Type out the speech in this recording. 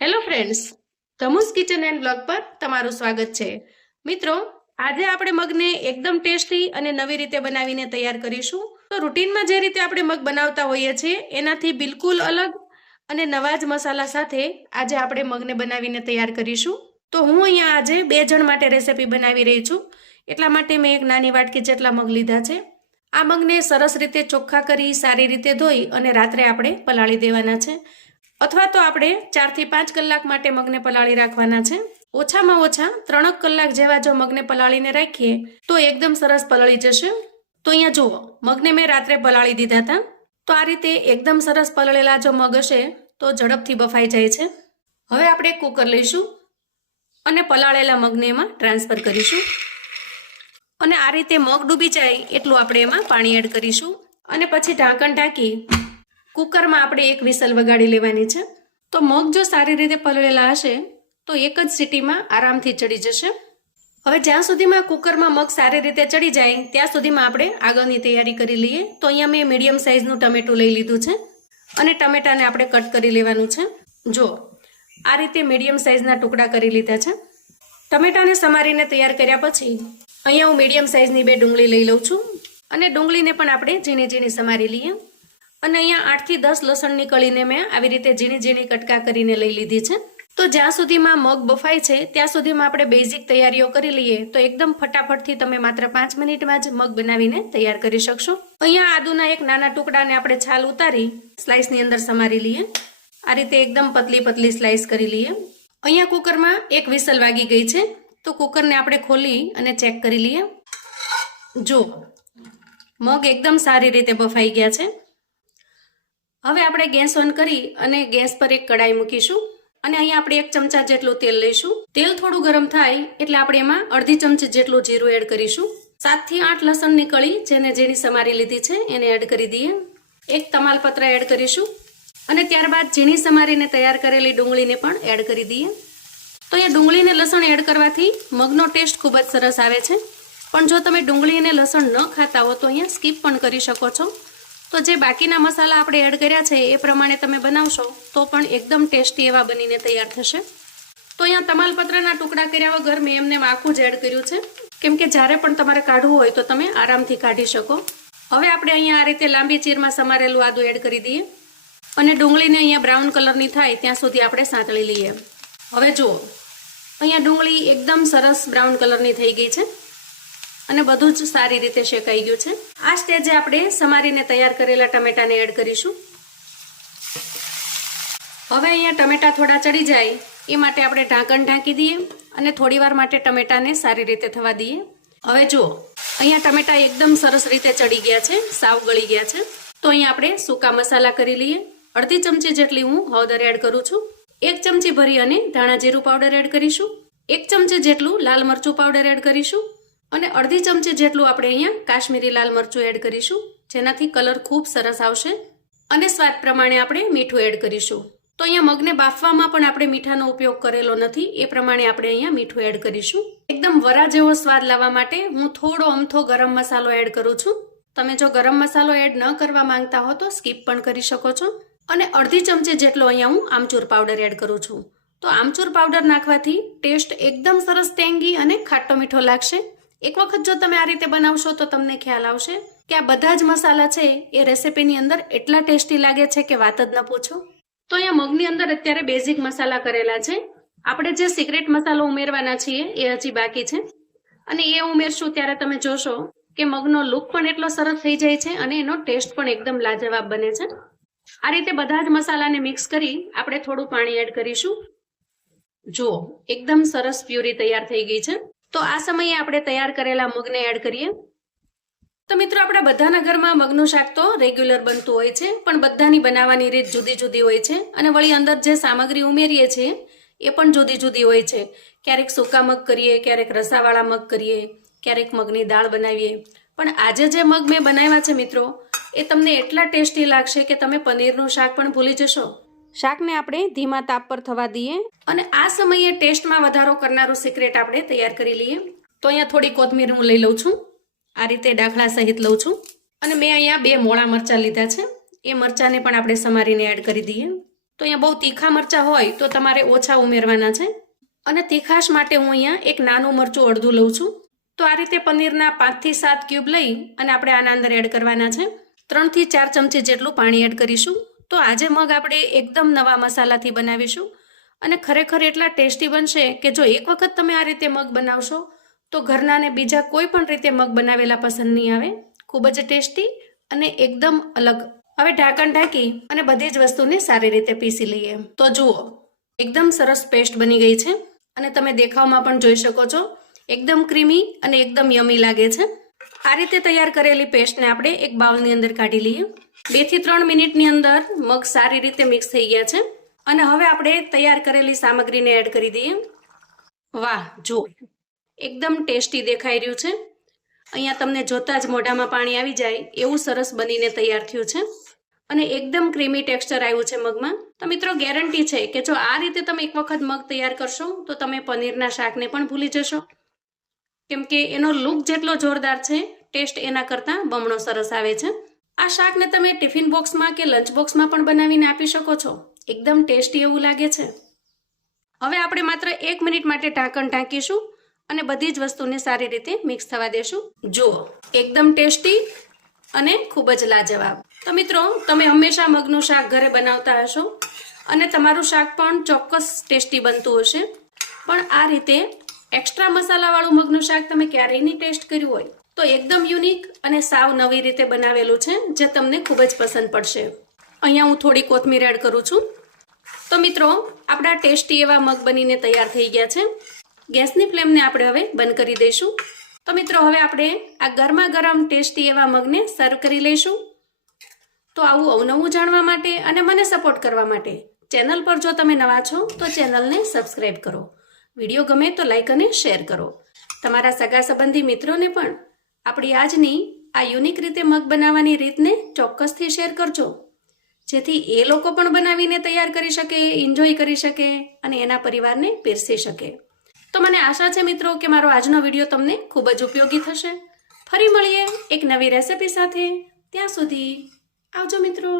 Hello friends, ધમુસ kitchen and blog પર તમારું સ્વાગત છે. મિત્રો, આજે આપણે મગને એકદમ ટેસ્ટી અને નવી રીતે બનાવીને તૈયાર કરીશું. તો રૂટીનમાં જે રીતે આપણે મગ બનાવતા હોઈએ છીએ એનાથી બિલકુલ અલગ અને નવા જ મસાલા સાથે આજે આપણે મગને બનાવીને તૈયાર કરીશું. તો હું અહીંયા આજે 2 જણ માટે રેસીપી બનાવી રહી છું. એટલા માટે મેં એક નાની વાટકી જેટલા મગ લીધા છે. આ મગને સરસ રીતે ચોખ્ખા કરી સારી રીતે ધોઈ અને રાત્રે આપણે પલાળી દેવાના છે. અથવા તો આપણે 4 થી 5 કલાક માટે મગને પલાળી રાખવાના છે. ઓછામાં ઓછા 3 કલાક જેવા જો મગને પલાળીને રાખીએ તો એકદમ સરસ પલળી જશે. તો અહીંયા જુઓ, મગને મેં રાત્રે પલાળી દીધા હતા. તો આ રીતે એકદમ સરસ પલળેલા જો મગ હશે તો ઝડપથી બફાઈ જાય છે. હવે આપણે કુકર લઈશું અને પલાળેલા મગને એમાં ટ્રાન્સફર કરીશું. અને આ રીતે મગ ડૂબી જાય એટલું આપણે એમાં પાણી એડ કરીશું. અને પછી ઢાંકણ ઢાંકી કુકરમાં આપણે એક વિસલ વગાડી લેવાની છે. તો મગ જો સારી રીતે પલળેલા હશે તો એક જ સીટીમાં આરામથી ચડી જશે. હવે જ્યાં સુધીમાં કુકરમાં મગ સારી રીતે ચડી જાય ત્યાં સુધીમાં આપણે આગળની તૈયારી કરી લઈએ. તો અહીંયા મેં મીડિયમ સાઇઝનું ટમેટું લઈ લીધું છે અને ટમેટાને આપણે કટ કરી લેવાનું છે. જો આ રીતે મીડિયમ સાઇઝના ટુકડા કરી લીધા છે. ટમેટાને સમારીને તૈયાર કર્યા પછી અહીંયા હું મીડિયમ સાઇઝની 2 ડુંગળી લઈ લઉં છું અને ડુંગળીને પણ આપણે ઝીણી ઝીણી સમારી લઈએ. અને અહીંયા 8 થી 10 લસણની કળીને મેં આવી રીતે ઝીણી ઝીણી કટકા કરીને લઈ લીધી છે. તો જ્યાં સુધીમાં મગ બફાય છે ત્યાં સુધીમાં આપણે બેઝિક તૈયારીઓ કરી લઈએ તો એકદમ ફટાફટથી તમે માત્ર 5 મિનિટમાં જ મગ બનાવીને તૈયાર કરી શકશો. અહીંયા આદુના એક નાના ટુકડાને આપણે છાલ ઉતારી સ્લાઇસની અંદર સમારી લઈએ. આ રીતે એકદમ પતલી પતલી સ્લાઇસ કરી લઈએ. અહીંયા કુકરમાં એક વિસલ વાગી ગઈ છે. તો કુકરને આપણે ખોલી અને ચેક કરી લઈએ. જો મગ એકદમ સારી રીતે બફાઈ ગયા છે. હવે આપણે ગેસ ઓન કરી અને ગેસ પર એક કડાઈ મૂકીશું અને અહીંયા આપણે 1 ચમચા જેટલું તેલ લઈશું. તેલ થોડું ગરમ થાય એટલે આપણે એમાં અડધી ચમચી જેટલું જીરું એડ કરીશું. 7 થી 8 લસણની કળી જેને ઝીણી સમારી લીધી છે એને એડ કરી દઈએ. એક તમાલપત્ર એડ કરીશું અને ત્યારબાદ ઝીણી સમારીને તૈયાર કરેલી ડુંગળીને પણ એડ કરી દઈએ. તો અહીંયા ડુંગળીને લસણ એડ કરવાથી મગનો ટેસ્ટ ખૂબ જ સરસ આવે છે. પણ જો તમે ડુંગળી અને લસણ ન ખાતા હો તો અહીંયા સ્કીપ પણ કરી શકો છો. તો જે બાકીના મસાલા આપણે એડ કર્યા છે એ પ્રમાણે તમે બનાવશો તો પણ એકદમ ટેસ્ટી એવા બનીને તૈયાર થશે. તો અહીંયા તમાલપત્રના ટુકડા કર્યા વગર મેં એમને આખું જ એડ કર્યું છે, કેમ કે જ્યારે પણ તમારે કાઢવું હોય તો તમે આરામથી કાઢી શકો. હવે આપણે અહીંયા આ રીતે લાંબી ચીરમાં સમારેલું આદું એડ કરી દઈએ અને ડુંગળીને અહીંયા બ્રાઉન કલરની થાય ત્યાં સુધી આપણે સાંતળી લઈએ. હવે જુઓ, અહીંયા ડુંગળી એકદમ સરસ બ્રાઉન કલરની થઈ ગઈ છે અને બધું જ સારી રીતે શેકાઈ ગયું છે. આ સ્ટેજે આપણે સમારીને તૈયાર કરેલા ટમેટાને એડ કરીશું. હવે અહીંયા ટમેટા થોડા ચડી જાય એ માટે આપણે ઢાંકણ ઢાંકી દઈએ અને થોડીવાર માટે ટમેટાને સારી રીતે થવા દઈએ. હવે જુઓ, અહીંયા ટમેટા એકદમ સરસ રીતે ચડી ગયા છે, સાવ ગળી ગયા છે. તો અહીંયા આપણે સૂકા મસાલા કરી લઈએ. અડધી ચમચી જેટલી હું હળદર એડ કરું છું. 1 ચમચી ભરી અને ધાણા જીરું પાવડર એડ કરીશું. 1 ચમચી જેટલું લાલ મરચું પાવડર એડ કરીશું અને અડધી ચમચી જેટલું આપણે અહીંયા કાશ્મીરી લાલ મરચું એડ કરીશું, જેનાથી કલર ખૂબ સરસ આવશે. અને સ્વાદ પ્રમાણે આપણે મીઠું એડ કરીશું. તો અહીંયા મગને બાફવામાં પણ આપણે મીઠાનો ઉપયોગ કરેલો નથી, એ પ્રમાણે આપણે અહીંયા મીઠું એડ કરીશું. એકદમ વરા જેવો સ્વાદ લાવવા માટે હું થોડો અમથો ગરમ મસાલો એડ કરું છું. તમે જો ગરમ મસાલો એડ ન કરવા માંગતા હો તો સ્કીપ પણ કરી શકો છો. અને અડધી ચમચી જેટલો અહીંયા હું આમચૂર પાવડર એડ કરું છું. તો આમચૂર પાવડર નાખવાથી ટેસ્ટ એકદમ સરસ ટેંગી અને ખાટો મીઠો લાગશે. એક વખત જો તમે આ રીતે બનાવશો તો તમને ખ્યાલ આવશે કે આ બધા જ મસાલા છે એ રેસીપીની અંદર એટલા ટેસ્ટી લાગે છે કે વાત જ ન પૂછો. તો અહીંયા મગની અંદર અત્યારે બેઝિક મસાલા કરેલા છે. આપણે જે સિક્રેટ મસાલો ઉમેરવાના છીએ એ હજી બાકી છે અને એ ઉમેરશું ત્યારે તમે જોશો કે મગનો લુક પણ એટલો સરસ થઈ જાય છે અને એનો ટેસ્ટ પણ એકદમ લાજવાબ બને છે. આ રીતે બધા જ મસાલાને મિક્સ કરી આપણે થોડું પાણી એડ કરીશું. જુઓ, એકદમ સરસ પ્યુરી તૈયાર થઈ ગઈ છે. તો આ સમયે આપણે તૈયાર કરેલા મગને એડ કરીએ. તો મિત્રો, આપણા બધાના ઘરમાં મગનું શાક તો રેગ્યુલર બનતું હોય છે, પણ બધાની બનાવવાની રીત જુદી જુદી હોય છે અને વળી અંદર જે સામગ્રી ઉમેરીએ છીએ એ પણ જુદી જુદી હોય છે. ક્યારેક સૂકા મગ કરીએ, ક્યારેક રસાવાળા મગ કરીએ, ક્યારેક મગની દાળ બનાવીએ. પણ આજે જે મગ મેં બનાવ્યા છે મિત્રો, એ તમને એટલા ટેસ્ટી લાગશે કે તમે પનીરનું શાક પણ ભૂલી જશો. શાકને આપણે ધીમા તાપ પર થવા દઈએ અને આ સમયે ટેસ્ટમાં વધારો કરનારું સિક્રેટ આપણે તૈયાર કરી લઈએ. તો અહીંયા થોડી કોથમીર હું લઈ લઉં છું, આ રીતે ડાખલા સહિત લઉં છું. અને મેં અહીંયા 2 મોળા મરચાં લીધા છે, એ મરચાંને પણ આપણે સમારીને એડ કરી દઈએ. તો અહીંયા બહુ તીખા મરચાં હોય તો તમારે ઓછા ઉમેરવાના છે. અને તીખાશ માટે હું અહીંયા એક નાનું મરચું અડધું લઉં છું. તો આ રીતે પનીરના 5 થી 7 ક્યુબ લઈ અને આપણે આના અંદર એડ કરવાના છે. 3 થી 4 ચમચી જેટલું પાણી એડ કરીશું. તો આજે મગ આપણે એકદમ નવા મસાલાથી બનાવીશું અને ખરેખર એટલા ટેસ્ટી બનશે કે જો એક વખત તમે આ રીતે મગ બનાવશો તો ઘરનાને બીજા કોઈ પણ રીતે મગ બનાવેલા પસંદ નહીં આવે. ખૂબ જ ટેસ્ટી અને એકદમ અલગ. હવે ઢાંકણ ઢાંકી અને બધી જ વસ્તુને સારી રીતે પીસી લઈએ. તો જુઓ એકદમ સરસ પેસ્ટ બની ગઈ છે અને તમે દેખાવમાં પણ જોઈ શકો છો એકદમ ક્રીમી અને એકદમ યમી લાગે છે. આ રીતે તૈયાર કરેલી પેસ્ટને આપણે એક બાઉલની અંદર કાઢી લઈએ. 2 થી 3 મિનિટની અંદર મગ સારી રીતે મિક્સ થઈ ગયા છે અને હવે આપણે તૈયાર કરેલી સામગ્રીને એડ કરી દઈએ. વાહ, જુઓ એકદમ ટેસ્ટી દેખાઈ રહ્યું છે. અહીંયા તમને જોતા જ મોઢામાં પાણી આવી જાય એવું સરસ બનીને તૈયાર થયું છે અને એકદમ ક્રીમી ટેક્સચર આવ્યું છે મગમાં. તો મિત્રો ગેરંટી છે કે જો આ રીતે તમે એક વખત મગ તૈયાર કરશો તો તમે પનીરના શાકને પણ ભૂલી જશો, કેમ કે એનો લુક જેટલો જોરદાર છે ટેસ્ટ એના કરતાં બમણો સરસ આવે છે. આ શાકને તમે ટિફિન બોક્સમાં કે લંચ બોક્સમાં પણ બનાવીને આપી શકો છો. એકદમ ટેસ્ટી એવું લાગે છે. હવે આપણે માત્ર 1 મિનિટ માટે ઢાંકણ ઢાંકીશું અને બધી જ વસ્તુને સારી રીતે મિક્સ થવા દેશું. જુઓ એકદમ ટેસ્ટી અને ખૂબ જ લાજવાબ. તો મિત્રો તમે હંમેશા મગનું શાક ઘરે બનાવતા હશો અને તમારું શાક પણ ચોક્કસ ટેસ્ટી બનતું હશે, પણ આ રીતે એક્સ્ટ્રા મસાલાવાળું મગનું શાક તમે ક્યારેય નહીં ટેસ્ટ કર્યું હોય તો એકદમ યુનિક અને સાવ નવી રીતે બનાવેલું છે જે તમને ખૂબ જ પસંદ પડશે. અહીંયા હું થોડી કોથમીર એડ કરું છું. તો મિત્રો આપણા ટેસ્ટી એવા મગ બનીને તૈયાર થઈ ગયા છે. ગેસની ફ્લેમને આપણે હવે બંધ કરી દઈશું. તો મિત્રો હવે આપણે આ ગરમા ગરમ ટેસ્ટી એવા મગને સર્વ કરી લઈશું. તો આવું અવનવું જાણવા માટે અને મને સપોર્ટ કરવા માટે ચેનલ પર જો તમે નવા છો તો ચેનલને સબસ્ક્રાઈબ કરો. વિડીયો ગમે તો લાઈક અને શેર કરો. તમારા સગા સંબંધી મિત્રોને પણ આપણી આજની આ યુનિક રીતે મગ બનાવવાની રીતને ચોક્કસથી શેર કરજો, જેથી એ લોકો પણ બનાવીને તૈયાર કરી શકે, એન્જોય કરી શકે અને એના પરિવારને પીરસી શકે. તો મને આશા છે મિત્રો કે મારો આજનો વિડીયો તમને ખૂબ જ ઉપયોગી થશે. ફરી મળીએ એક નવી રેસિપી સાથે. ત્યાં સુધી આવજો મિત્રો.